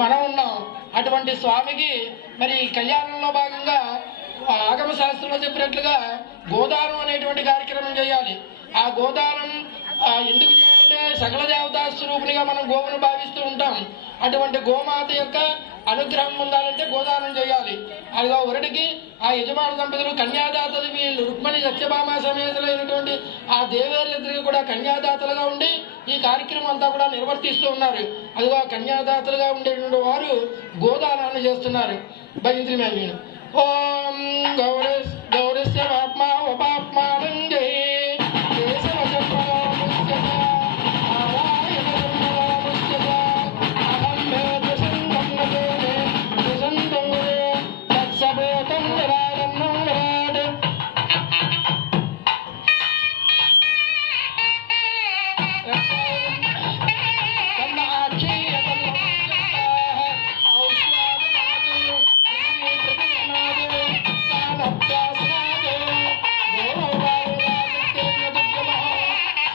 మనం ఉన్నాం. అటువంటి స్వామికి మరి కళ్యాణంలో భాగంగా ఆగమ శాస్త్రంలో చెప్పినట్లుగా గోదానం అనేటువంటి కార్యక్రమం చేయాలి. ఆ గోదానం ఎందుకు చేయాలంటే సకల దేవతా స్వరూపునిగా మనం గోవును భావిస్తూ ఉంటాం. అటువంటి గోమాత యొక్క అనుగ్రహం పొందాలంటే గోదానం చేయాలి. అదిగా ఒకటికి ఆ యజమాన దంపతులు కన్యాదాతలు వీళ్ళు రుక్మిణి సత్యభామ సమేతులైనటువంటి ఆ దేవేరులిద్దరికి కూడా కన్యాదాతలుగా ఉండి ఈ కార్యక్రమం అంతా కూడా నిర్వర్తిస్తూ ఉన్నారు. అదిగా కన్యాదాతలుగా ఉండేటువంటి వారు గోదానాన్ని చేస్తున్నారు. భయంత్రి ఓం గౌరస్య ఆత్మ